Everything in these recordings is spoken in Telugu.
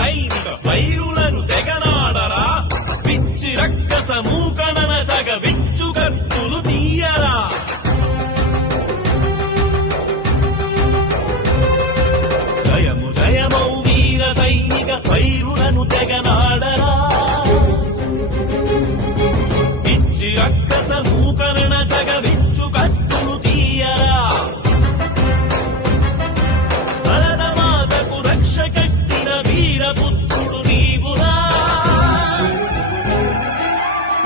సైనిక వైరులను తెగనాడరా పిచ్చి రక్కస మూకణన జగ విచ్చు కత్తులు తీయరా జయము జయమౌ వీర సైనిక వైరులను తెగనాడరా పిచ్చి రక్కస మూకరణ జగ విచ్చు కత్తులు తీయరా భరతమాతకు రక్ష కట్టిన వీరపుత్రుడు నీవురా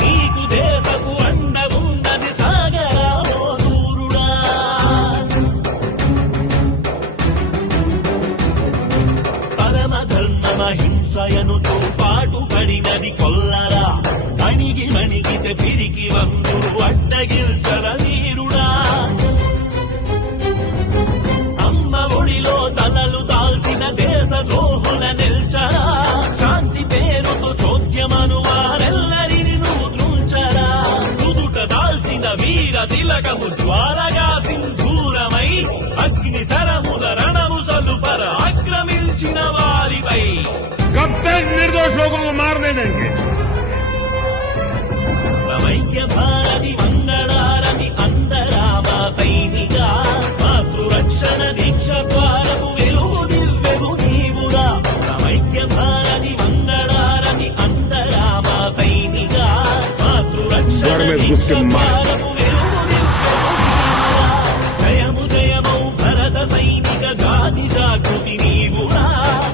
నీకు దేశపు అండ ఉన్నది సాగరా ఓ సూరుడా పరమధర్మహింసయనుతో పాటు పడినది కొల్లరా అణిగి మణిగితే పిరికి వందుడు అడ్డగిల్చర వీరుడా అమ్మ ఒడిలో తలలు దాల్చిన దేశ ద్రోహుల నిల్చరా శాంతి పేరుతో చోద్యమను వారెల్లరిని నువ్వు త్రుంచరా నుదుట దాల్చిన వీర తిలకము జ్వాలగా సింధూరమై అగ్ని శరముల రణము సలుపర ఆక్రమించిన వారిపై कब तक निर्दोष लोगों को मारने देंगे? సమైక్య భారతి మంగళారతి అందరామ సైనిక మాతృరక్షణ దీక్ష ద్వారపు వెలుగు దివ్యము నీవురా సమైక్య భారతి మంగళారతి అందరామ సైనిక మాతృరక్షణ దీక్ష ద్వారపు వెలుగు దివ్యము నీవురా జయము జయమౌ భరత సైనిక జాతి జాగృతి నీవురా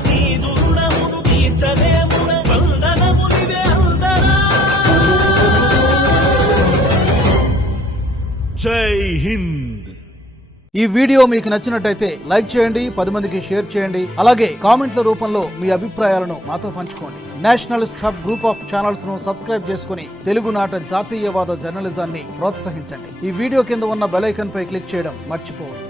నీదు రుణమును తీర్చలేమున వందనమునివే అందరా జై హింద్. ఈ వీడియో మీకు నచ్చినట్టయితే లైక్ చేయండి, 10 మందికి షేర్ చేయండి. అలాగే కామెంట్ల రూపంలో మీ అభిప్రాయాలను మాతో పంచుకోండి. Nationalist hub group of channels ను సబ్స్క్రైబ్ చేసుకుని తెలుగునాట జాతీయవాద జర్నలిజాన్ని ప్రోత్సహించండి. ఈ వీడియో కింద ఉన్న బెల్ ఐకాన్ పై క్లిక్ చేయడం మర్చిపోవద్దు.